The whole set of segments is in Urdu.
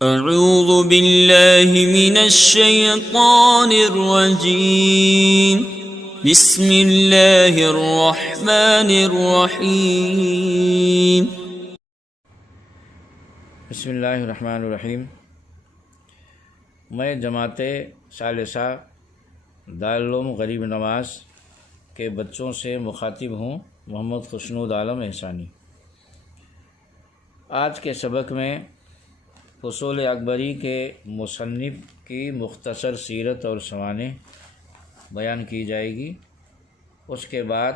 اعوذ باللہ من الشیطان الرجیم بسم اللہ الرحمن الرحیم بسم اللہ الرحمن الرحیم۔ میں جماعت ثالثہ دارالعلوم غریب نواز کے بچوں سے مخاطب ہوں، محمد خوشنود عالم احسانی۔ آج کے سبق میں فصول اکبری کے مصنف کی مختصر سیرت اور سوانح بیان کی جائے گی۔ اس کے بعد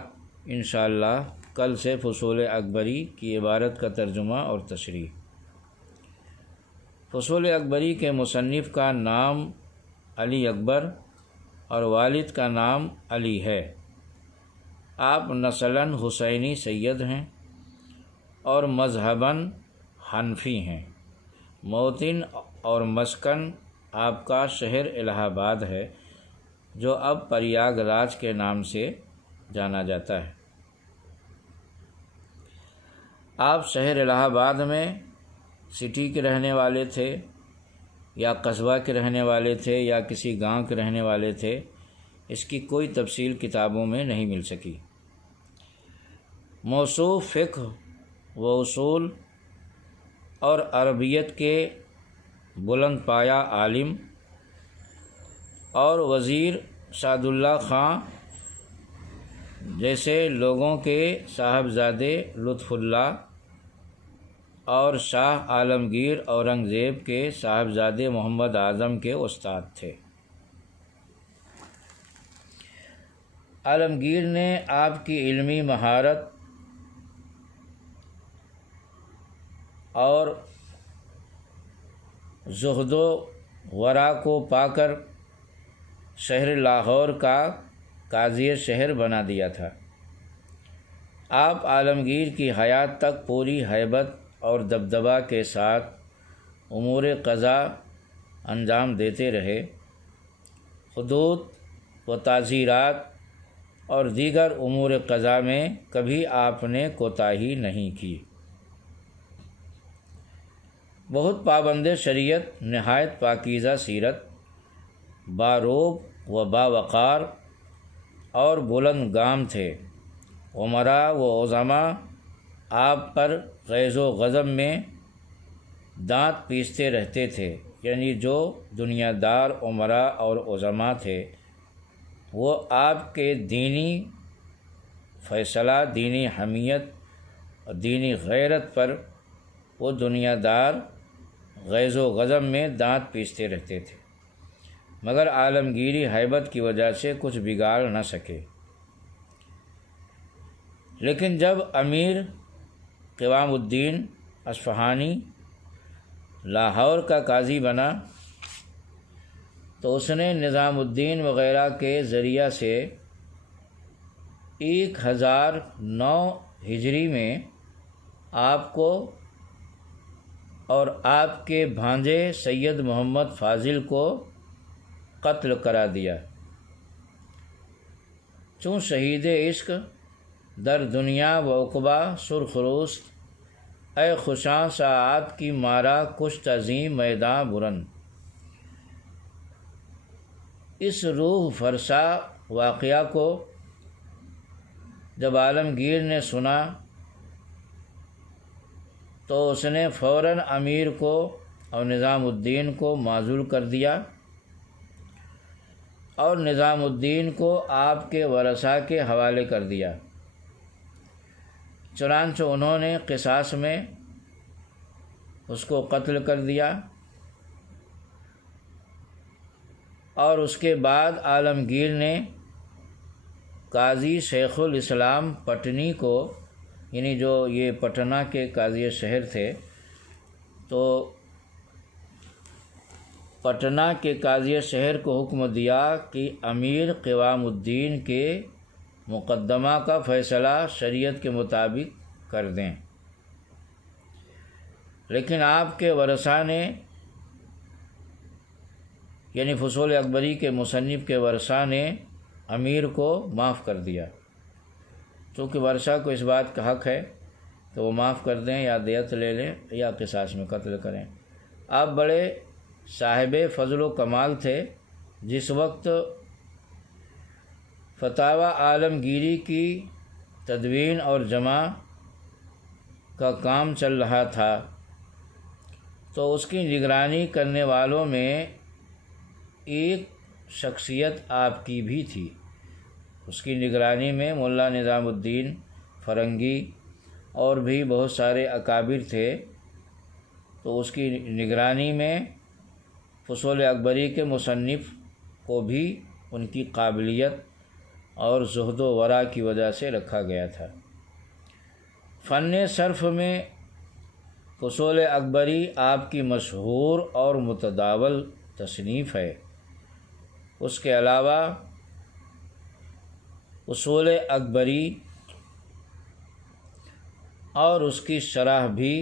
انشاءاللہ کل سے فصول اکبری کی عبارت کا ترجمہ اور تشریح۔ فصول اکبری کے مصنف کا نام علی اکبر اور والد کا نام علی ہے۔ آپ نسلاً حسینی سید ہیں اور مذہباً حنفی ہیں۔ موطن اور مسکن آپ کا شہر الہ آباد ہے، جو اب پریاگ راج کے نام سے جانا جاتا ہے۔ آپ شہر الہ آباد میں سٹی کے رہنے والے تھے یا قصبہ کے رہنے والے تھے یا کسی گاؤں کے رہنے والے تھے، اس کی کوئی تفصیل کتابوں میں نہیں مل سکی۔ موصوف فقہ و اصول اور عربیت کے بلند پایہ عالم اور وزیر سعد اللہ خان جیسے لوگوں کے صاحبزادے لطف اللہ اور شاہ عالمگیر اورنگزیب کے صاحبزادے محمد اعظم کے استاد تھے۔ عالمگیر نے آپ کی علمی مہارت اور زہد و ورع کو پا کر شہر لاہور کا قاضی شہر بنا دیا تھا۔ آپ عالمگیر کی حیات تک پوری ہیبت اور دبدبہ کے ساتھ امور قضا انجام دیتے رہے۔ حدود و تعزیرات اور دیگر امور قضا میں کبھی آپ نے کوتاہی نہیں کی۔ بہت پابند شریعت، نہایت پاکیزہ سیرت، باروب و باوقار اور بلند گام تھے۔ امراء و عظماء آپ پر غیظ و غضب میں دانت پیستے رہتے تھے، یعنی جو دنیا دار امراء اور عظماء تھے وہ آپ کے دینی فیصلہ، دینی حمیت اور دینی غیرت پر وہ دنیا دار غیظ و غضب میں دانت پیستے رہتے تھے، مگر عالمگیری ہیبت کی وجہ سے کچھ بگاڑ نہ سکے۔ لیکن جب امیر قوام الدین اصفہانی لاہور کا قاضی بنا تو اس نے نظام الدین وغیرہ کے ذریعہ سے 1009 ہجری میں آپ کو اور آپ کے بھانجے سید محمد فاضل کو قتل کرا دیا۔ چون شہید عشق در دنیا و عقبہ سرخ روست، اے خوشاں ساعات کی مارا کشت عظیم میداں برن۔ اس روح فرسا واقعہ کو جب عالمگیر نے سنا تو اس نے فوراً امیر کو اور نظام الدین کو معزول کر دیا اور نظام الدین کو آپ کے ورثاء کے حوالے کر دیا۔ چنانچہ انہوں نے قصاص میں اس کو قتل کر دیا، اور اس کے بعد عالمگیر نے قاضی شیخ الاسلام پٹنی کو، یعنی جو یہ پٹنہ کے قاضی شہر تھے، تو پٹنہ کے قاضی شہر کو حکم دیا کہ امیر قوام الدین کے مقدمہ کا فیصلہ شریعت کے مطابق کر دیں۔ لیکن آپ کے ورثاء نے، یعنی فصول اکبری کے مصنف کے ورثاء نے امیر کو معاف کر دیا، چونکہ ورثاء کو اس بات کا حق ہے تو وہ معاف کر دیں یا دیت لے لیں یا قصاص میں قتل کریں۔ آپ بڑے صاحب فضل و کمال تھے۔ جس وقت فتاوی عالمگیری کی تدوین اور جمع کا کام چل رہا تھا تو اس کی نگرانی کرنے والوں میں ایک شخصیت آپ کی بھی تھی۔ اس کی نگرانی میں مولا نظام الدین فرنگی اور بھی بہت سارے اکابر تھے، تو اس کی نگرانی میں فصول اکبری کے مصنف کو بھی ان کی قابلیت اور زہد و ورع کی وجہ سے رکھا گیا تھا۔ فن صرف میں فصول اکبری آپ کی مشہور اور متداول تصنیف ہے۔ اس کے علاوہ فصول اکبری اور اس کی شرح بھی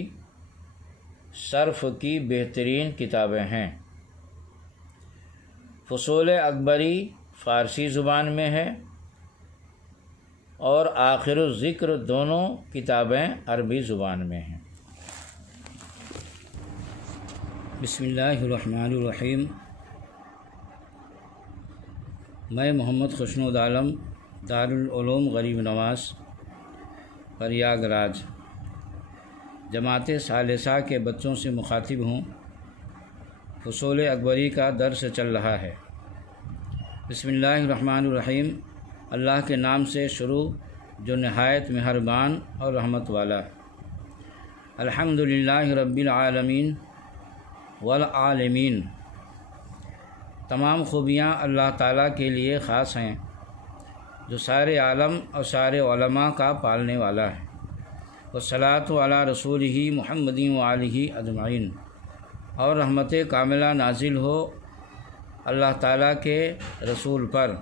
صرف کی بہترین کتابیں ہیں۔ فصول اکبری فارسی زبان میں ہے اور آخر الذکر دونوں کتابیں عربی زبان میں ہیں۔ بسم اللہ الرحمن الرحیم۔ میں محمد خوشنود عالم دارالعلوم غریب نواز پریاگ راج جماعت ثالثہ کے بچوں سے مخاطب ہوں۔ فصول اکبری کا درس چل رہا ہے۔ بسم اللہ الرحمن الرحیم۔ اللہ کے نام سے شروع جو نہایت مہربان اور رحمت والا۔ الحمدللہ رب العالمین والعالمین۔ تمام خوبیاں اللہ تعالیٰ کے لیے خاص ہیں جو سارے عالم اور سارے علماء کا پالنے والا ہے۔ والصلاۃ علی رسولہ محمد وآلہ اجمعین۔ اور رحمت کاملہ نازل ہو اللہ تعالیٰ کے رسول پر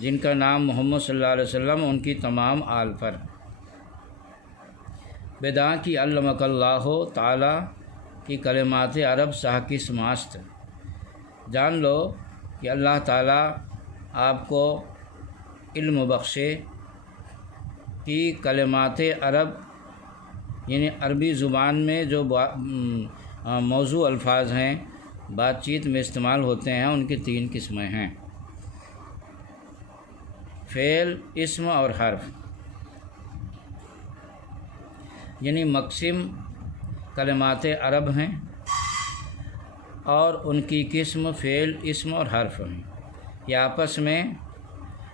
جن کا نام محمد صلی اللہ علیہ وسلم، ان کی تمام آل پر۔ بدا کی علمک اللہ تعالیٰ کی کلمات عرب ساکس ماست۔ جان لو کہ اللہ تعالیٰ آپ کو علم بخشے کہ کلمات عرب یعنی عربی زبان میں جو موضوع الفاظ ہیں بات چیت میں استعمال ہوتے ہیں، ان کی 3 قسمیں ہیں: فعل، اسم اور حرف۔ یعنی مقسم کلمات عرب ہیں اور ان کی قسم فعل، اسم اور حرف ہیں۔ یہ آپس میں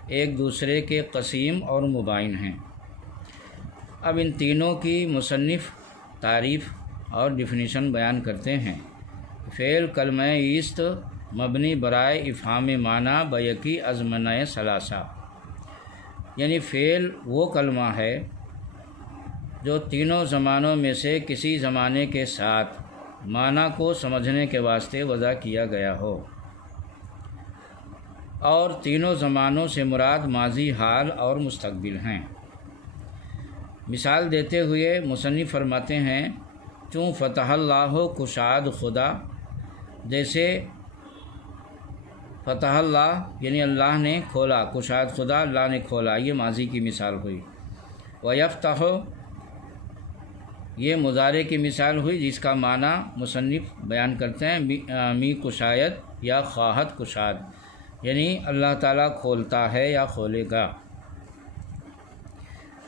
ایک دوسرے کے قسیم اور مباین ہیں۔ اب ان تینوں کی مصنف تعریف اور ڈیفینیشن بیان کرتے ہیں۔ فعل کلمہ ایست مبنی برائے افہام معنی بیکی از منع ثلاثہ۔ یعنی فعل وہ کلمہ ہے جو تینوں زمانوں میں سے کسی زمانے کے ساتھ معنی کو سمجھنے کے واسطے وضع کیا گیا ہو، اور تینوں زمانوں سے مراد ماضی، حال اور مستقبل ہیں۔ مثال دیتے ہوئے مصنف فرماتے ہیں: چون فتح اللہ کشاد خدا، جیسے فتح اللہ یعنی اللہ نے کھولا، کشاد خدا اللہ نے کھولا، یہ ماضی کی مثال ہوئی۔ ویفتح یہ مضارع کی مثال ہوئی جس کا معنی مصنف بیان کرتے ہیں می کشایت یا خواہت کشاد، یعنی اللہ تعالیٰ کھولتا ہے یا کھولے گا۔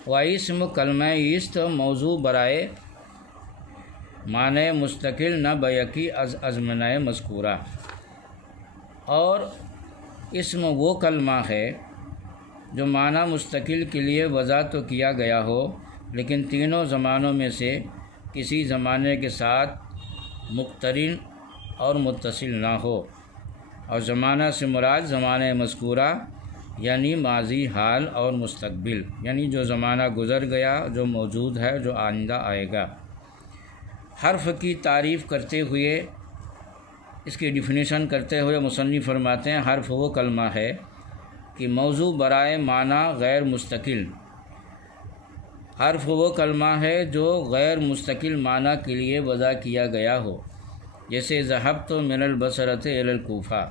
واسم کلمہ ایست موضوع برائے معنی مستقل نہ بیکی از ازمنہ مذکورہ۔ اور اسم وہ کلمہ ہے جو معنی مستقل کے لیے وضع تو کیا گیا ہو لیکن تینوں زمانوں میں سے کسی زمانے کے ساتھ مقترن اور متصل نہ ہو، اور زمانہ سے مراد زمانہ مذکورہ یعنی ماضی، حال اور مستقبل، یعنی جو زمانہ گزر گیا، جو موجود ہے، جو آئندہ آئے گا۔ حرف کی تعریف کرتے ہوئے، اس کی ڈیفینیشن کرتے ہوئے مصنف فرماتے ہیں: حرف وہ کلمہ ہے کہ موضوع برائے معنی غیر مستقل۔ حرف وہ کلمہ ہے جو غیر مستقل معنی کے لیے وضع کیا گیا ہو، جیسے ذہبت من البصرۃ الی الکوفہ،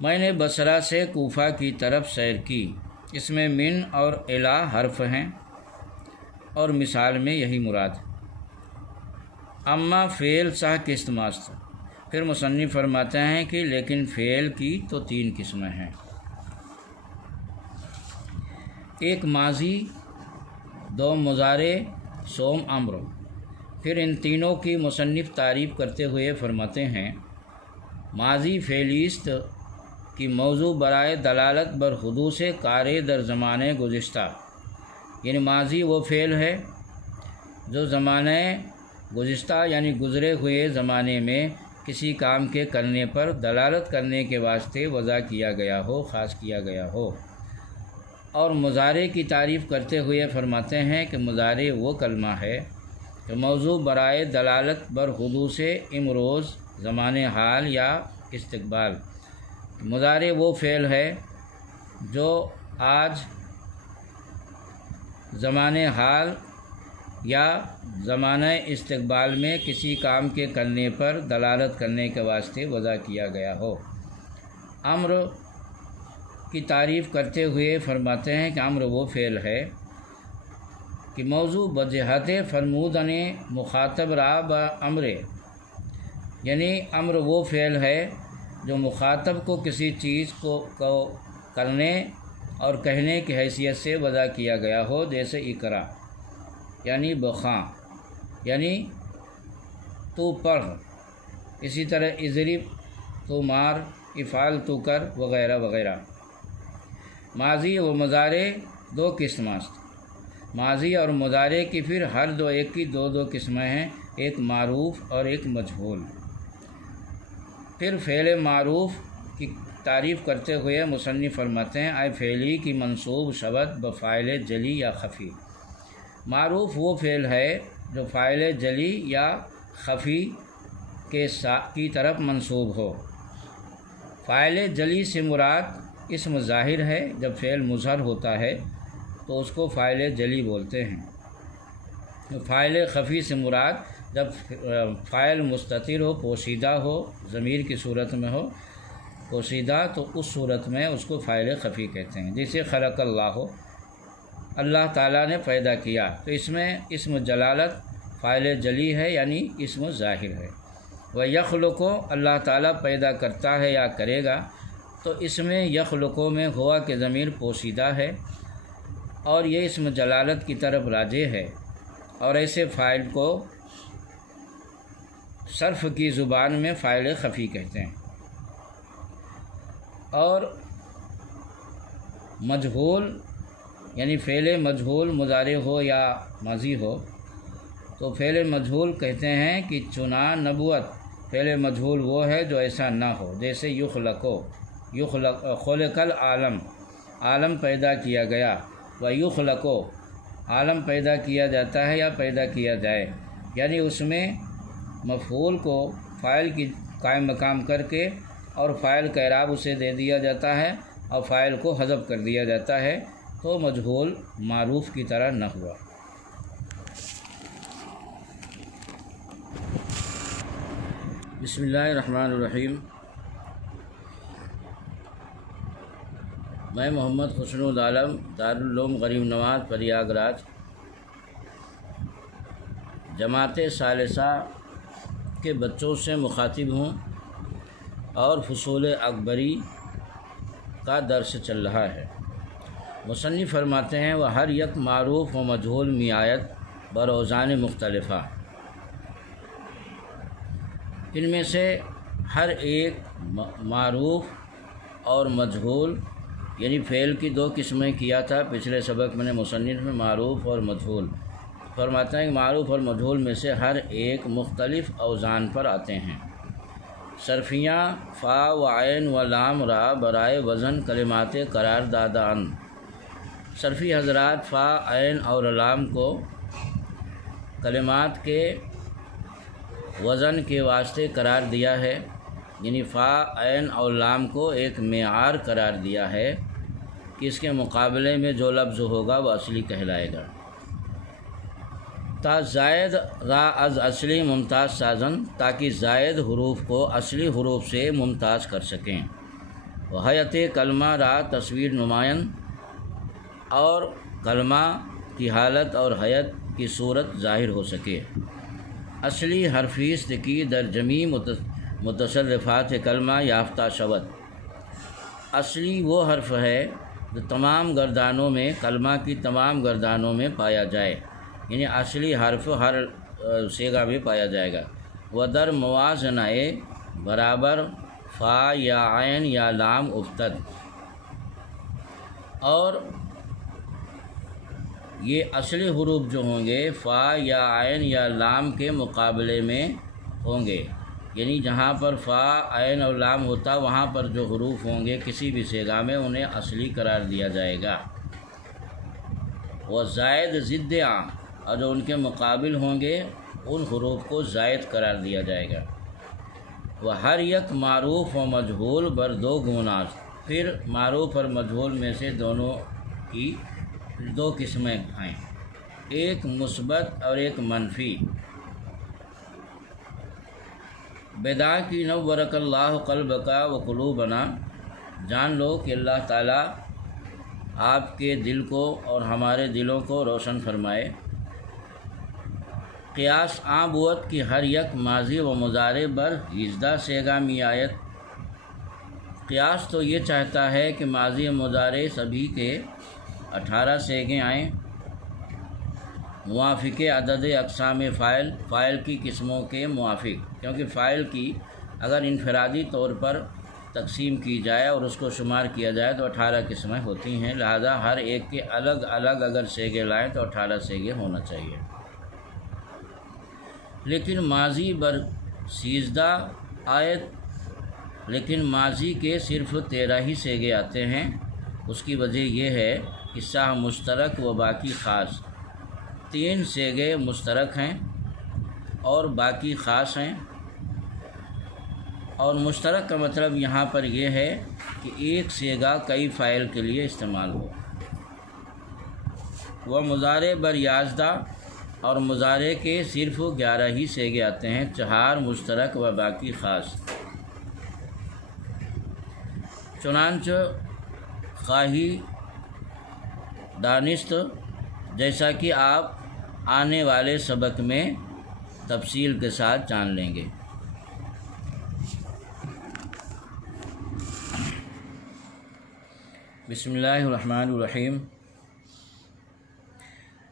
میں نے بصرہ سے کوفہ کی طرف سیر کی۔ اس میں من اور الی حرف ہیں اور مثال میں یہی مراد۔ اما فعل سا قسط ماست، پھر مصنف فرماتے ہیں کہ لیکن فعل کی تو 3 قسمیں ہیں، ایک ماضی، 2 مضارع، سوم امر۔ پھر ان تینوں کی مصنف تعریف کرتے ہوئے فرماتے ہیں ماضی فعلیست کی موضوع برائے دلالت بر حدوث کار در زمانے گزشتہ، یعنی ماضی وہ فعل ہے جو زمانے گزشتہ یعنی گزرے ہوئے زمانے میں کسی کام کے کرنے پر دلالت کرنے کے واسطے وضع کیا گیا ہو، خاص کیا گیا ہو۔ اور مضارع کی تعریف کرتے ہوئے فرماتے ہیں کہ مضارع وہ کلمہ ہے کہ موضوع برائے دلالت بر حدوث امروز زمان حال یا استقبال۔ مضارع وہ فعل ہے جو آج زمان حال یا زمانہ استقبال میں کسی کام کے کرنے پر دلالت کرنے کے واسطے وضع کیا گیا ہو۔ امر کی تعریف کرتے ہوئے فرماتے ہیں کہ امر وہ فعل ہے کہ موضوع بجہت فرمودن مخاطب را بامر، یعنی امر وہ فعل ہے جو مخاطب کو کسی چیز کو کرنے اور کہنے کی حیثیت سے وضع کیا گیا ہو، جیسے اقرا یعنی بخواں، یعنی تو پڑھ، اسی طرح اضرب تو مار، افعال تو کر، وغیرہ وغیرہ۔ ماضی و مضارع 2 قسمیں، ماضی اور مضارع کی پھر ہر دو ایک کی 2 قسمیں ہیں، ایک معروف اور ایک مجہول۔ پھر فعل معروف کی تعریف کرتے ہوئے مصنف فرماتے ہیں اے فعلی کی منصوب شود بفاعل جلی یا خفی۔ معروف وہ فعل ہے جو فاعل جلی یا خفی کی طرف منصوب ہو۔ فاعل جلی سے مراد اسم ظاہر ہے، جب فعل مظہر ہوتا ہے تو اس کو فاعل جلی بولتے ہیں۔ فاعل خفی سے مراد جب فاعل مستتر ہو، پوشیدہ ہو، ضمیر کی صورت میں ہو پوشیدہ، تو اس صورت میں اس کو فاعل خفی کہتے ہیں۔ جیسے خلق اللہ ہو، اللہ تعالیٰ نے پیدا کیا، تو اس میں اسم جلالت فاعل جلی ہے، یعنی اسم ظاہر ہے۔ وہ یخلق، اللہ تعالیٰ پیدا کرتا ہے یا کرے گا، تو اس میں یخلقوں میں ہوا کہ ضمیر پوشیدہ ہے اور یہ اسم جلالت کی طرف راجع ہے، اور ایسے فاعل کو صرف کی زبان میں فاعل خفی کہتے ہیں۔ اور مجہول یعنی فعل مجہول مضارع ہو یا ماضی ہو تو فعل مجہول کہتے ہیں کہ چنا نبوت، فعل مجہول وہ ہے جو ایسا نہ ہو، جیسے خلق العالم، عالم پیدا کیا گیا، و یخلقو، عالم پیدا کیا جاتا ہے یا پیدا کیا جائے، یعنی اس میں مفعول کو فاعل کی قائم مقام کر کے اور فاعل کا اعراب اسے دے دیا جاتا ہے اور فاعل کو حذف کر دیا جاتا ہے، تو مجہول معروف کی طرح نہ ہوا۔ بسم اللہ الرحمن الرحیم۔ میں محمد حسن عالم دارالعلوم غریب نواز پریاگ راج جماعت ثالثہ کے بچوں سے مخاطب ہوں اور فصول اکبری کا درس چل رہا ہے۔ مصنف فرماتے ہیں وہ ہر یک معروف و مجہول میآیت بروزان مختلفہ، ان میں سے ہر ایک معروف اور مجہول، یعنی فعل کی 2 قسمیں کیا تھا پچھلے سبق میں نے مصنف میں، معروف اور مجہول۔ فرماتا ہے کہ معروف اور مجہول میں سے ہر ایک مختلف اوزان پر آتے ہیں۔ صرفیاں فا و عین و لام را برائے وزن کلمات قرار دادان، صرفی حضرات فا، عین اور لام کو کلمات کے وزن کے واسطے قرار دیا ہے، یعنی فا، عین اور لام کو ایک معیار قرار دیا ہے کہ اس کے مقابلے میں جو لفظ ہوگا وہ اصلی کہلائے گا۔ تا زائد را از اصلی ممتاز سازن، تاکہ زائد حروف کو اصلی حروف سے ممتاز کر سکیں۔ وہ حیت کلمہ را تصویر نمائن، اور کلمہ کی حالت اور حیت کی صورت ظاہر ہو سکے۔ اصلی حرفیست کی در جمی متصرفات کلمہ یافتہ شود۔ اصلی وہ حرف ہے جو تمام گردانوں میں، کلمہ کی تمام گردانوں میں پایا جائے، یعنی اصلی حرف ہر صیغہ میں پایا جائے گا۔ و در موازنہ برابر فا یا عین یا لام افتد، اور یہ اصلی حروف جو ہوں گے فا یا عین یا لام کے مقابلے میں ہوں گے، یعنی جہاں پر فا عین اور لام ہوتا وہاں پر جو حروف ہوں گے کسی بھی صیغہ میں انہیں اصلی قرار دیا جائے گا۔ وہ زائد ضد عام، اور جو ان کے مقابل ہوں گے ان حروف کو زائد قرار دیا جائے گا۔ وہ ہر یک معروف و مجہول بر دو گوناز، پھر معروف اور مجہول میں سے دونوں کی دو قسمیں ہیں، ایک مثبت اور ایک منفی۔ بدا کی نورک اللہ قلبک و قلوبنا، جان لو کہ اللہ تعالیٰ آپ کے دل کو اور ہمارے دلوں کو روشن فرمائے۔ قیاس عام بوت کی ہر یک ماضی و مضارع بر 18 صیغہ می آیت۔ قیاس تو یہ چاہتا ہے کہ ماضی و مضارع سبھی کے 18 صیغے آئیں، موافق عدد اقسام فاعل، فاعل کی قسموں کے موافق، کیونکہ فاعل کی اگر انفرادی طور پر تقسیم کی جائے اور اس کو شمار کیا جائے تو 18 قسمیں ہوتی ہیں، لہذا ہر ایک کے الگ الگ اگر صیغے لائیں تو 18 صیغے ہونا چاہیے۔ لیکن ماضی بر 13 آیت، لیکن ماضی کے صرف 13 ہی صیغے آتے ہیں۔ اس کی وجہ یہ ہے کہ سہ مشترک و باقی خاص، 3 صیغے مشترک ہیں اور باقی خاص ہیں، اور مشترک کا مطلب یہاں پر یہ ہے کہ ایک صیغہ کئی فاعل کے لیے استعمال ہو۔ وہ مضارع بر 11، اور مضارع کے صرف 11 ہی صیغے آتے ہیں، 4 مشترک و باقی خاص۔ چنانچہ خواہی دانست، جیسا کہ آپ آنے والے سبق میں تفصیل کے ساتھ جان لیں گے۔ بسم اللہ الرحمن الرحیم۔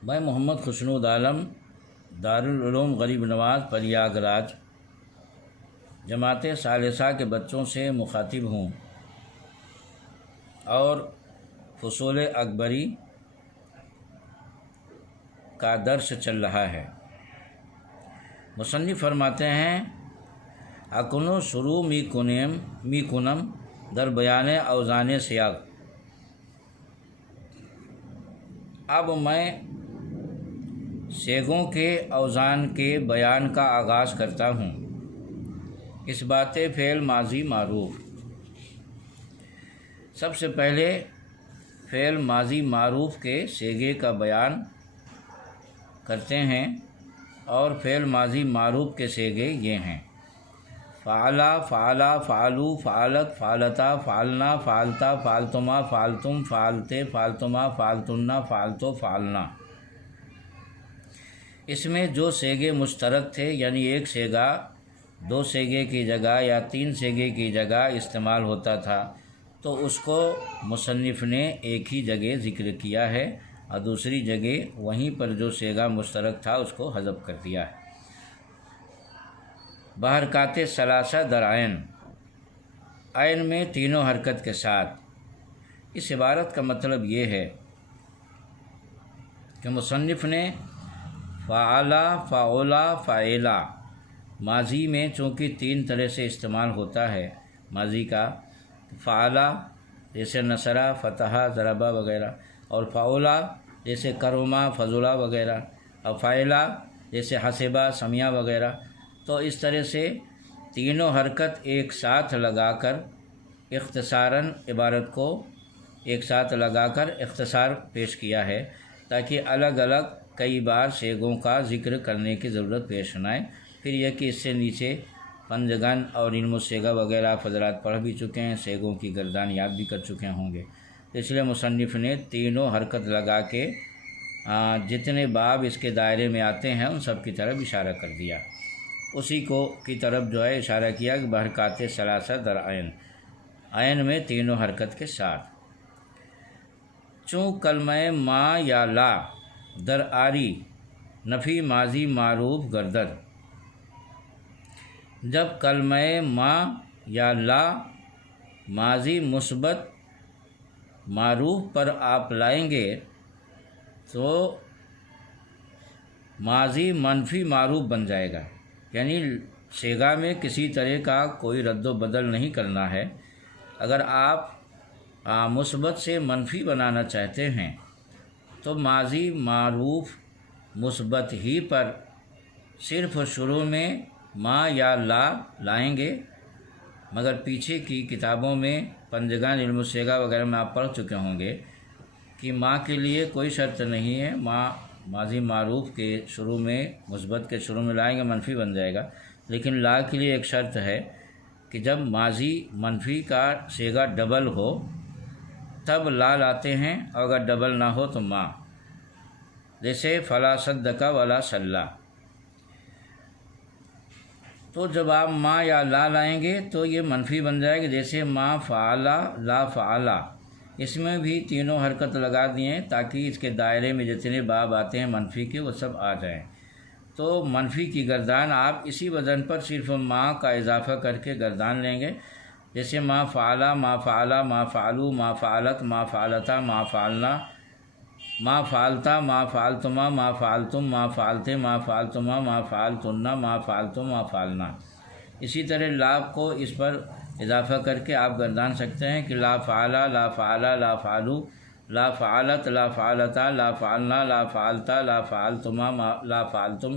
میں محمد خوشنود عالم، دارالعلوم غریب نواز پریاگ راج، جماعت ثالثہ کے بچوں سے مخاطب ہوں اور فصول اکبری کا درس چل رہا ہے۔ مصنف فرماتے ہیں اکنو شروع می کنم در بیان اوزان سیاق، اب میں صیغوں کے اوزان کے بیان کا آغاز کرتا ہوں۔ اس بات فعل ماضی معروف، سب سے پہلے فعل ماضی معروف کے صیغے کا بیان کرتے ہیں، اور فعل ماضی معروف کے صیغے یہ ہیں: فعلا، فعلا، فعلو، فعلت، فعلتا، فعلنا، فعلتا، فعلتما، فعلتم، فعلتے، فعلتما، فعلتنا، فعلتو، فعلنا۔ اس میں جو صیغے مشترک تھے، یعنی ایک صیغہ 2 صیغے کی جگہ یا 3 صیغے کی جگہ استعمال ہوتا تھا، تو اس کو مصنف نے ایک ہی جگہ ذکر کیا ہے، اور دوسری جگہ وہیں پر جو صیغہ مشترک تھا اس کو حذف کر دیا ہے۔ بحرکات ثلاثہ در عین، عین میں تینوں حرکت کے ساتھ۔ اس عبارت کا مطلب یہ ہے کہ مصنف نے فعلا، فعولا، فعیلا ماضی میں چونکہ 3 طرح سے استعمال ہوتا ہے ماضی کا، فعلا جیسے نصرہ، فتحہ، ضربہ وغیرہ، اور فعولا جیسے کرما، فضلا وغیرہ، اور فعیلا جیسے حسبہ، سمیہ وغیرہ، تو اس طرح سے تینوں حرکت ایک ساتھ لگا کر اختصاراً عبارت کو ایک ساتھ لگا کر اختصار پیش کیا ہے، تاکہ الگ الگ کئی بار صیغوں کا ذکر کرنے کی ضرورت پیش نہ آئے۔ پھر یہ کہ اس سے نیچے پنجگن اور علم الصیغہ وغیرہ فضلات پڑھ بھی چکے ہیں، صیغوں کی گردان یاد بھی کر چکے ہوں گے، اس لیے مصنف نے تینوں حرکت لگا کے جتنے باب اس کے دائرے میں آتے ہیں ان سب کی طرف اشارہ کر دیا، اسی کو کی طرف جو ہے اشارہ کیا کہ بحرکات ثلاثہ در عین، عین میں تینوں حرکت کے ساتھ۔ چوں کلمہ ما یا لا در آری نفی ماضی معروف گردد، جب کلمہ ما یا لا ماضی مثبت معروف پر آپ لائیں گے تو ماضی منفی معروف بن جائے گا، یعنی صیغہ میں کسی طرح کا کوئی رد و بدل نہیں کرنا ہے۔ اگر آپ مثبت سے منفی بنانا چاہتے ہیں تو ماضی معروف مثبت ہی پر صرف شروع میں ما یا لا لائیں گے، مگر پیچھے کی کتابوں میں پنجگان علم الصیغہ وغیرہ میں آپ پڑھ چکے ہوں گے کہ ما کے لیے کوئی شرط نہیں ہے، ماضی معروف کے شروع میں مثبت کے شروع میں لائیں گے منفی بن جائے گا، لیکن لا کے لیے ایک شرط ہے کہ جب ماضی منفی کا صیغہ ڈبل ہو تب لا لاتے ہیں، اور اگر ڈبل نہ ہو تو ما، جیسے فلا صدق ولا صلی۔ تو جب آپ ما یا لا لائیں گے تو یہ منفی بن جائے گا، جیسے ما فعلا لا فعلا، اس میں بھی تینوں حرکت لگا دیے تاکہ اس کے دائرے میں جتنے باب آتے ہیں منفی کے وہ سب آ جائیں۔ تو منفی کی گردان آپ اسی وزن پر صرف ما کا اضافہ کر کے گردان لیں گے، جیسے ما فعلا ما فعلا ما فعلو ما فعلت ما فعلتا ما فعلنا ما فعلتا ما فعلتما ما فعلتم ما فعلتے ما فعلتما ما فعلتن ما فعلتم ما فعلنا۔ اسی طرح لا کو اس پر اضافہ کر کے آپ گردان سکتے ہیں کہ لا فعلا لا فعلا لا فعلو لا فعلت لا فعلتا لا فعلنا لا فعلتا لا فعلتما لا فعلتم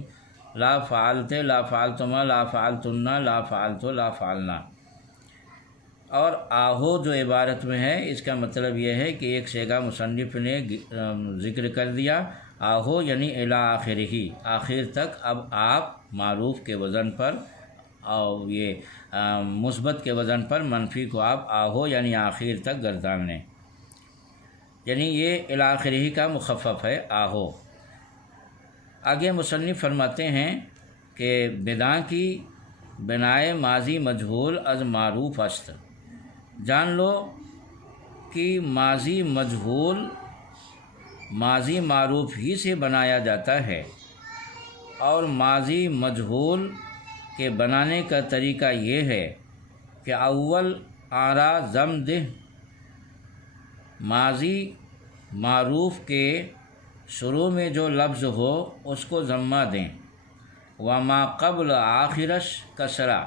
لا فعلتے لا فعلتما لا فعلتن لا فعلتو لا فعلنا۔ اور آہو جو عبارت میں ہے اس کا مطلب یہ ہے کہ ایک صیغہ مصنف نے ذکر کر دیا، آہو یعنی الی آخر ہی، آخر تک اب آپ معروف کے وزن پر اور یہ مثبت کے وزن پر منفی کو آپ آہو یعنی آخر تک گردان لیں، یعنی یہ الی آخر ہی کا مخفف ہے آہو۔ آگے مصنف فرماتے ہیں کہ بنا کی بنائے ماضی مجہول از معروف است، جان لو کہ ماضی مجہول ماضی معروف ہی سے بنایا جاتا ہے، اور ماضی مجہول کے بنانے کا طریقہ یہ ہے کہ اول آرا ضم دہ، ماضی معروف کے شروع میں جو لفظ ہو اس کو ضمہ دیں، وما قبل آخرش کسرہ،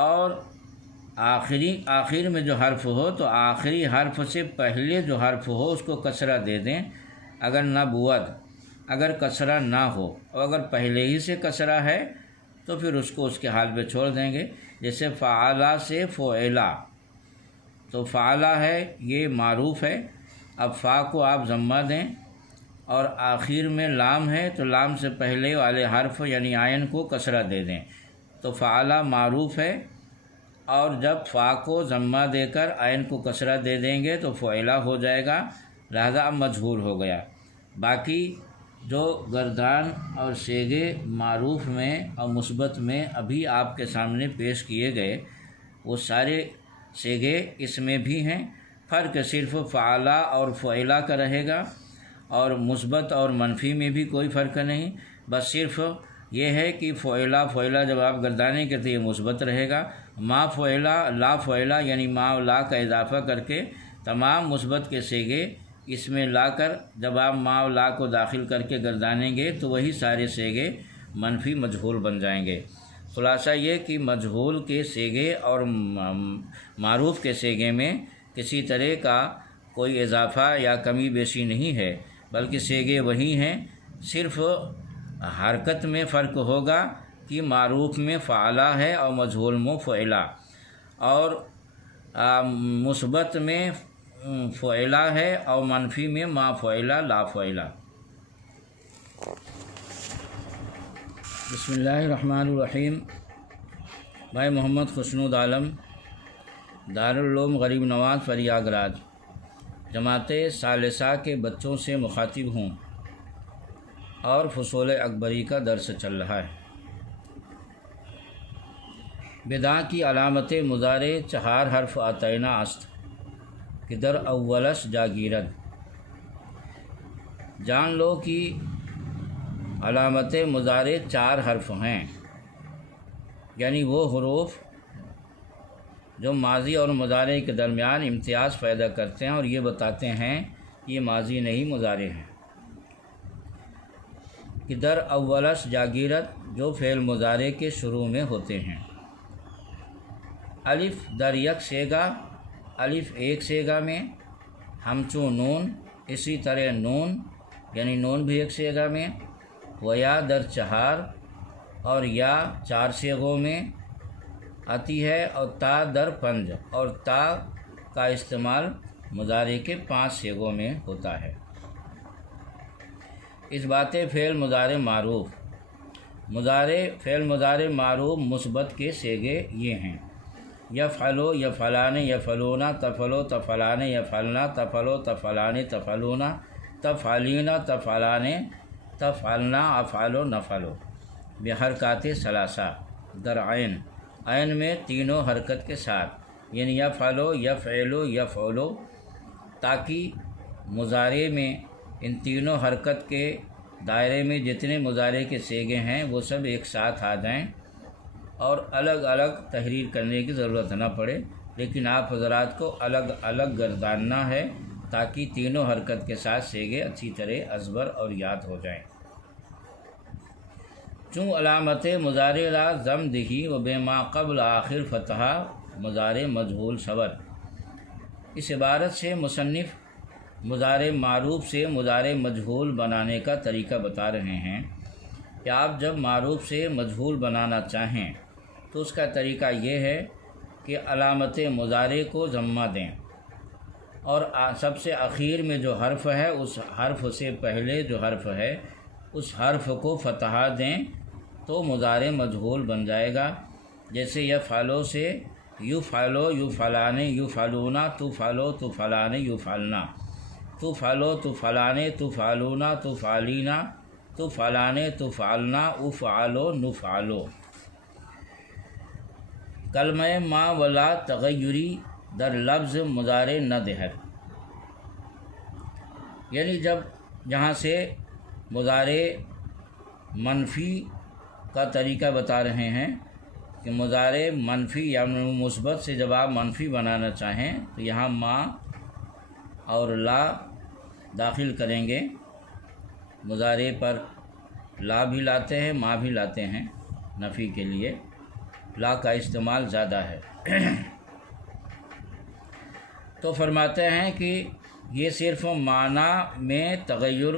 اور آخر میں جو حرف ہو تو آخری حرف سے پہلے جو حرف ہو اس کو کسرہ دے دیں، اگر نہ بود، اگر کسرہ نہ ہو، اور اگر پہلے ہی سے کسرہ ہے تو پھر اس کو اس کے حال پہ چھوڑ دیں گے، جیسے فعلا سے فعلا، تو فعلا ہے یہ معروف ہے، اب فا کو آپ ضمہ دیں، اور آخر میں لام ہے تو لام سے پہلے والے حرف یعنی عین کو کسرہ دے دیں، تو فعلا معروف ہے، اور جب فا کو ضمہ دے کر عین کو کسرہ دے دیں گے تو فعلا ہو جائے گا، لہذا اب مجہول ہو گیا۔ باقی جو گردان اور صیغے معروف میں اور مثبت میں ابھی آپ کے سامنے پیش کیے گئے وہ سارے صیغے اس میں بھی ہیں، فرق صرف فعلا اور فعلا کا رہے گا، اور مثبت اور منفی میں بھی کوئی فرق نہیں، بس صرف یہ ہے کہ فعلا جب آپ گردانے کے تو یہ مثبت رہے گا، ما فعلا لا فعلا یعنی ما و لا کا اضافہ کر کے تمام مثبت کے صیغے اس میں لا کر جب آپ ما و لا کو داخل کر کے گردانیں گے تو وہی سارے صیغے منفی مجہول بن جائیں گے۔ خلاصہ یہ کہ مجہول کے صیغے اور معروف کے صیغے میں کسی طرح کا کوئی اضافہ یا کمی بیشی نہیں ہے، بلکہ صیغے وہی ہیں، صرف حرکت میں فرق ہوگا کہ معروف میں فعلا ہے اور مجہول میں فعلا، اور مثبت میں فعلا ہے اور منفی میں ما فعلا لا فعلا۔ بسم اللہ الرحمن الرحیم۔ بھائی محمد خوشنود عالم، دارالعلوم غریب نواز پریاگراج، جماعت ثالثہ کے بچوں سے مخاطب ہوں۔ اور فصول اکبری کا درس چل رہا ہے۔ بدا کی علامت مضارع 4 حرف آتینہ است کہ در اولش جاگیرد۔ جان لو کہ علامت مضارع 4 حرف ہیں، یعنی وہ حروف جو ماضی اور مضارع کے درمیان امتیاز پیدا کرتے ہیں اور یہ بتاتے ہیں کہ یہ ماضی نہیں مضارع ہے۔ کہ در اولش جاگیرت جو فعل مضارع کے شروع میں ہوتے ہیں۔ الف در یک سیگا، الف ایک سیگا میں، ہمچو نون اسی طرح نون یعنی نون بھی ایک سیگا میں، و یا در 4 اور یا 4 سیغوں میں آتی ہے، اور تا در 5 اور تا کا استعمال مضارع کے 5 سیغوں میں ہوتا ہے۔ اس بات فعل مضارع معروف فعل مضارع معروف مثبت کے سیغے یہ ہیں: یفعلو یفعلان یفعلون تفعلو تفعلان یفعلنا تفعلو تفعلان تفعلون تفعلین تفعلان تفعلنا افعلو نفعلو بحرکات ثلاثہ در عین، عین میں تینوں حرکت کے ساتھ، یعنی یفعلو یفعلو یفعلو، تاکہ مضارع میں ان تینوں حرکت کے دائرے میں جتنے مضارع کے سیغے ہیں وہ سب ایک ساتھ آ جائیں اور الگ الگ تحریر کرنے کی ضرورت نہ پڑے، لیکن آپ حضرات کو الگ الگ گرداننا ہے تاکہ تینوں حرکت کے ساتھ سیغے اچھی طرح ازبر اور یاد ہو جائیں۔ چون علامت مضارع را ضم دہی و بے ما قبل آخر فتحہ مضارع مجہول صبر۔ اس عبارت سے مصنف مضارع معروف سے مضارع مجہول بنانے کا طریقہ بتا رہے ہیں کہ آپ جب معروف سے مجہول بنانا چاہیں تو اس کا طریقہ یہ ہے کہ علامت مضارع کو ضمہ دیں اور سب سے اخیر میں جو حرف ہے اس حرف سے پہلے جو حرف ہے اس حرف کو فتحہ دیں تو مضارع مجہول بن جائے گا۔ جیسے یفعلو سے یفعلو یفعلان یفعلون تفعلو تفعلان یفعلنا، تفعلو تفعلان تفعلون تفعلینا تفعلان تفعلنا افعلو نفعلو۔ کلمہ ما ولا تغیری در لفظ مضارع نہ دہد، یعنی جہاں سے مضارع منفی کا طریقہ بتا رہے ہیں کہ مضارع منفی یا مثبت سے جب آپ منفی بنانا چاہیں تو یہاں ما اور لا داخل کریں گے۔ مضارع پر لا بھی لاتے ہیں ما بھی لاتے ہیں، نفی کے لیے لا کا استعمال زیادہ ہے۔ تو فرماتے ہیں کہ یہ صرف معنی میں تغیر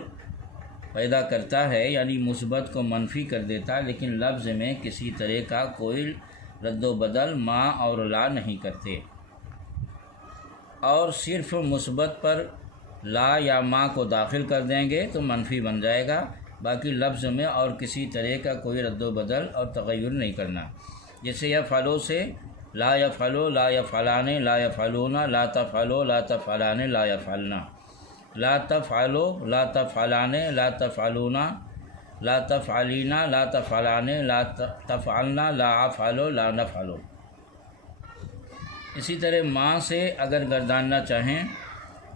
پیدا کرتا ہے، یعنی مثبت کو منفی کر دیتا، لیکن لفظ میں کسی طرح کا کوئی رد و بدل ما اور لا نہیں کرتے، اور صرف مثبت پر لا یا ما کو داخل کر دیں گے تو منفی بن جائے گا، باقی لفظ میں اور کسی طرح کا کوئی رد و بدل اور تغیر نہیں کرنا۔ جیسے یفعلو سے لا یفعلو لا یفعلان لا یفعلون لا تفعلو لا تفعلان لا یفعلنا، لا تفعلو لا تفعلان لا تفعلون لا تفعلینا لا تفعلان لا تفعلنا لا افعلو لا نفعلو۔ اسی طرح ما سے اگر گرداننا چاہیں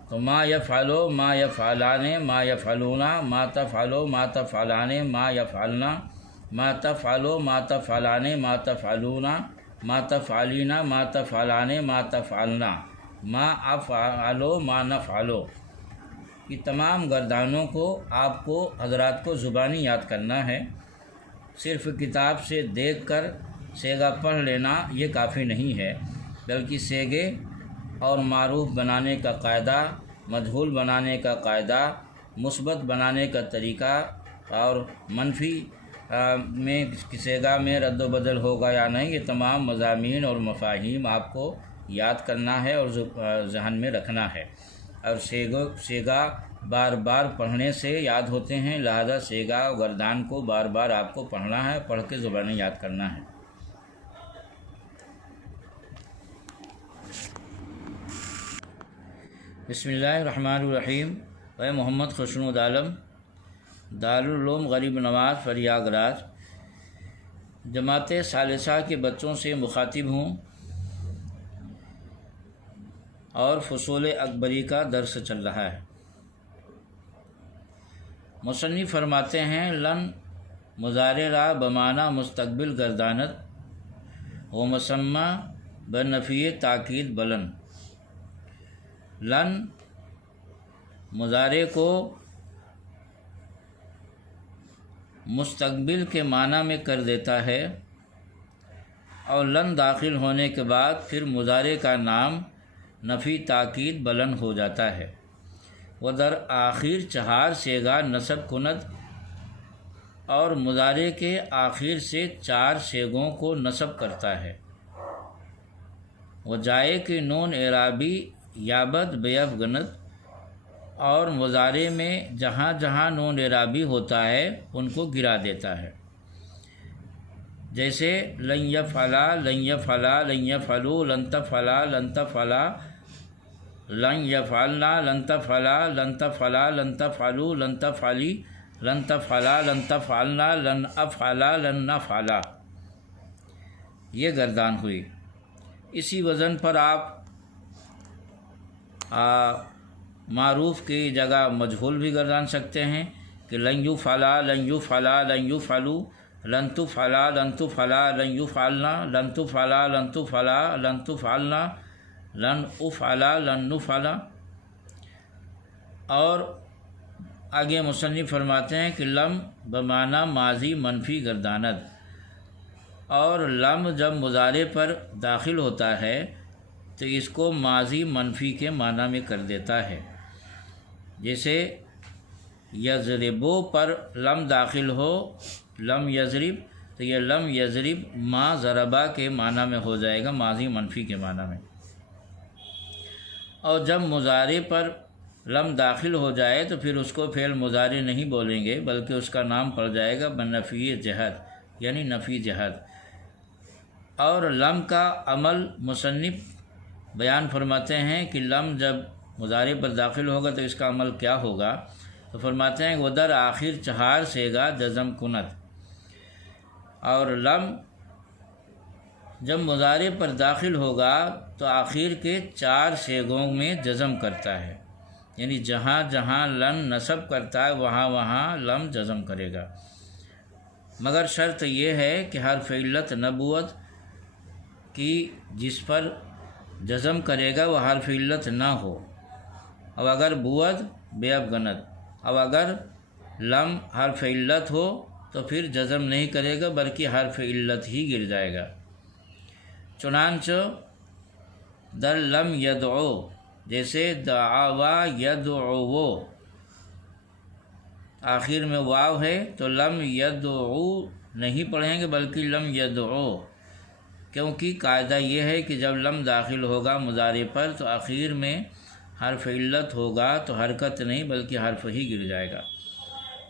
تو ما یفعلو ما یفعلان ما یفعلون ما تفعلو ما تفعلان ما یفعلنا ما تفعلو ما تفعلان ما تفعلون ما تفعلینا ما تفعلان ما تفعلنا ما افعلو ما نفعلو۔ یہ تمام گردانوں کو آپ کو حضرات کو زبانی یاد کرنا ہے، صرف کتاب سے دیکھ کر سیگا پڑھ لینا یہ کافی نہیں ہے، بلکہ سیگے اور معروف بنانے کا قاعدہ، مجہول بنانے کا قاعدہ، مثبت بنانے کا طریقہ اور منفی میں سیگا میں رد و بدل ہوگا یا نہیں، یہ تمام مضامین اور مفاہیم آپ کو یاد کرنا ہے اور ذہن میں رکھنا ہے، اور سیگا بار بار پڑھنے سے یاد ہوتے ہیں، لہذا سیگا و گردان کو بار بار آپ کو پڑھنا ہے، پڑھ کے زبانیں یاد کرنا ہے۔ بسم اللہ الرحمن الرحیم۔ اے محمد خوشنود عالم، دارالعلوم غریب نواز پریاگ راج جماعت ثالثہ کے بچوں سے مخاطب ہوں اور فصول اکبری کا درس چل رہا ہے۔ مصنف فرماتے ہیں لن مضارع را بمعنی مستقبل گردانت و مسمى بنفی تاکید بلند۔ لن مضارع کو مستقبل کے معنی میں کر دیتا ہے اور لن داخل ہونے کے بعد پھر مضارع کا نام نفی تاکید بلند ہو جاتا ہے۔ وہ در آخر چہار سیگا نصب کند اور مضارع کے آخر سے چار سیگوں کو نصب کرتا ہے۔ وہ جائے کہ نون اعرابی یابد بیب گند اور مضارع میں جہاں جہاں نون اعرابی ہوتا ہے ان کو گرا دیتا ہے، جیسے لن یفعلا لن یفعلا لن یفعلوا لن تفعلا لن تفعلا لن یفعلنا لن تفعلا لن تفعلا لن تفعلوا لن تفعلی لن تفعلا لن تفعلنا لن افعلا لن نفعلا، یہ گردان ہوئی۔ اسی وزن پر آپ معروف کی جگہ مجہول بھی گردان سکتے ہیں کہ لن یفعلا لن یفعلا لن یفعلوا لن تفعلا لن تفعلا لن یفعلنا لن تفعلا لن تفعلا لن تفعلنا لن افعلا لن نفعلا۔ اور آگے مصنف فرماتے ہیں کہ لم بمعنی ماضی منفی گرداند، اور لم جب مضارع پر داخل ہوتا ہے تو اس کو ماضی منفی کے معنی میں کر دیتا ہے، جیسے یضربو پر لم داخل ہو لم یضرب تو یہ لم یضرب ما ضربا کے معنی میں ہو جائے گا، ماضی منفی کے معنی میں۔ اور جب مضارع پر لم داخل ہو جائے تو پھر اس کو فعل مضارع نہیں بولیں گے بلکہ اس کا نام پڑ جائے گا بنفی جہت، یعنی نفی جہت۔ اور لم کا عمل مصنف بیان فرماتے ہیں کہ لم جب مضارع پر داخل ہوگا تو اس کا عمل کیا ہوگا، تو فرماتے ہیں وہ در آخر چہار سیگا جزم کنت، اور لم جب مضارع پر داخل ہوگا تو آخر کے چار سیگوں میں جزم کرتا ہے، یعنی جہاں جہاں لن نصب کرتا ہے وہاں وہاں لم جزم کرے گا، مگر شرط یہ ہے کہ حرف علت نبوت کی جس پر جزم کرے گا وہ حرف علت نہ ہو، اب اگر بوت بے اب گنت، اب اگر لم حرف علت ہو تو پھر جزم نہیں کرے گا بلکہ حرف علت ہی گر جائے گا۔ چنانچہ در لم یدعو، جیسے دعوا یدعو آخر میں واو ہے تو لم یدعو نہیں پڑھیں گے بلکہ لم یدعو، کیونکہ قاعدہ یہ ہے کہ جب لم داخل ہوگا مضارع پر تو آخر میں حرف علت ہوگا تو حرکت نہیں بلکہ حرف ہی گر جائے گا۔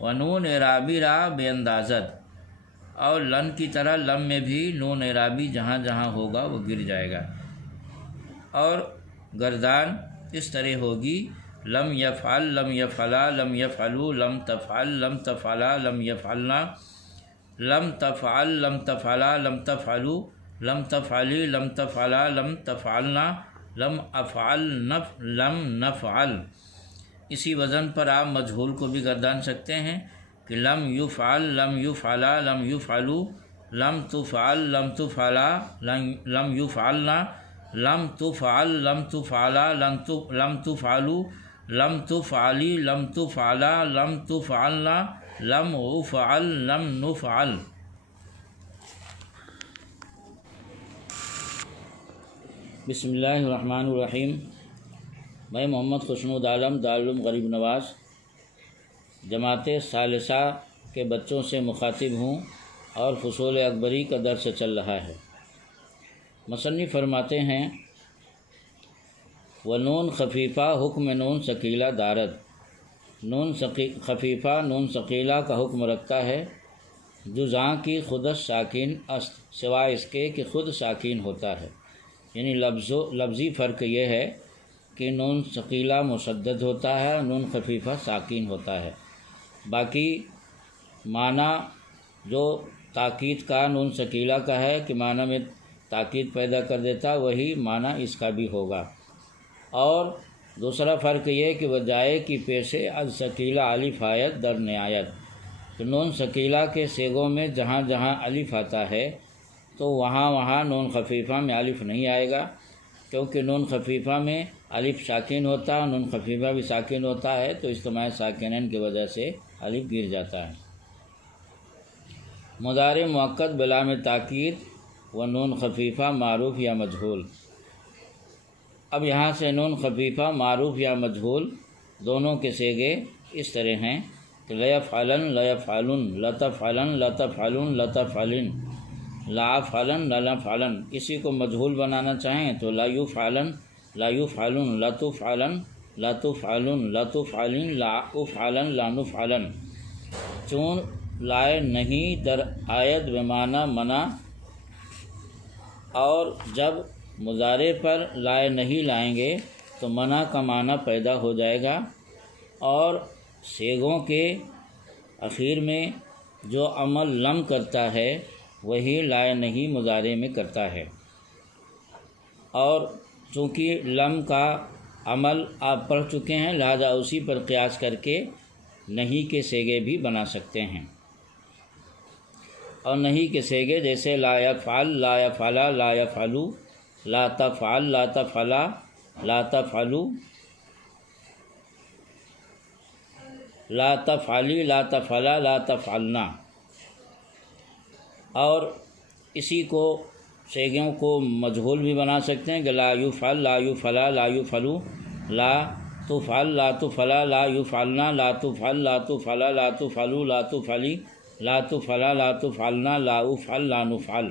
ونون اعرابی را بے اندازت، اور لن کی طرح لم میں بھی نون اعرابی جہاں جہاں ہوگا وہ گر جائے گا، اور گردان اس طرح ہوگی لم یفعل لم یفعلا لم یفعلوا لم تفعل لم تفعلا لم یفعلنا لم تفعل لم تفعلا لم تفعلوا لم تفعلی لم تفعلا لم تفعلنا لم افعل لم نفعل۔ اسی وزن پر آپ مجہول کو بھی گردان سکتے ہیں کہ لم یفعل لم یفعلا لم یفعلوا لم تفعل لم تفعلا لم یفعلنا لم تفعل لم تفعلا لم تفعلوا لم تفعلی لم تفعلا لم تفعلنا لم افعل لم نفعل۔ بسم اللہ الرحمن الرحیم۔ میں محمد خوشنود عالم دارالعلوم غریب نواز جماعت ثالثہ کے بچوں سے مخاطب ہوں اور فصول اکبری کا درس چل رہا ہے۔ مصنف فرماتے ہیں ونون خفیفہ حکم نون ثقیلہ دارد، نون خفیفہ نون ثقیلہ کا حکم رکھتا ہے جزاں کی خودش ساکن است، سوائے اس کے کہ خود ساکن ہوتا ہے، یعنی لفظی فرق یہ ہے کہ نون ثقیلہ مشدد ہوتا ہے اور نون خفیفہ ساکن ہوتا ہے، باقی معنی جو تاکید کا نون ثقیلہ کا ہے کہ معنی میں تاکید پیدا کر دیتا، وہی معنی اس کا بھی ہوگا۔ اور دوسرا فرق یہ کہ بجائے کہ پیشے الثقیلہ الف آیت در نہایت، تو نون ثقیلہ کے صیغوں میں جہاں جہاں الف آتا ہے تو وہاں وہاں نون خفیفہ میں الف نہیں آئے گا، کیونکہ نون خفیفہ میں الف ساکن ہوتا ہے، نون خفیفہ بھی ساکن ہوتا ہے، تو اجتماع ساکنین کی وجہ سے الف گر جاتا ہے۔ مضارع مؤکد بلام تاکید و نون خفیفہ معروف یا مجہول۔ اب یہاں سے نون خفیفہ معروف یا مجہول دونوں کے صیغے اس طرح ہیں کہ لیفعلن لیفعلن، لتفعلن لتفعلن لتفعلن، لافعلن لنفعلن۔ اسی کو مجہول بنانا چاہیں تو لا یفعلن لا یفعلن، لتفعلن لتفعلن لتفعلن، لافعلن لنفعلن۔ چون لائے نہیں در آیت بمعنی منع، اور جب مضارع پر لائے نہیں لائیں گے تو منع کا معنی پیدا ہو جائے گا، اور صیغوں کے اخیر میں جو عمل لم کرتا ہے وہی لائے نہیں مضارع میں کرتا ہے، اور چونکہ لم کا عمل آپ پڑھ چکے ہیں لہذا اسی پر قیاس کر کے نہیں کے صیغے بھی بنا سکتے ہیں۔ اور نہیں کے صیغے جیسے لا یفعل لا یفعلا لا یفعلو، لا تفعل لا تفعلا لا تفعلو، لا تفعلی لا تفعلا لا تفعلنا۔ اور اسی کو صیغوں کو مجہول بھی بنا سکتے ہیں کہ لا یفعل لا یفعلا لا یفعلو، لا تفعل لا تفعلا لا یفعلنا، لا تفعل لا تفعلا لا تفعلو، لا تفعلی لا تفعلا لا تفعلنا، لا افعل لا نفعل۔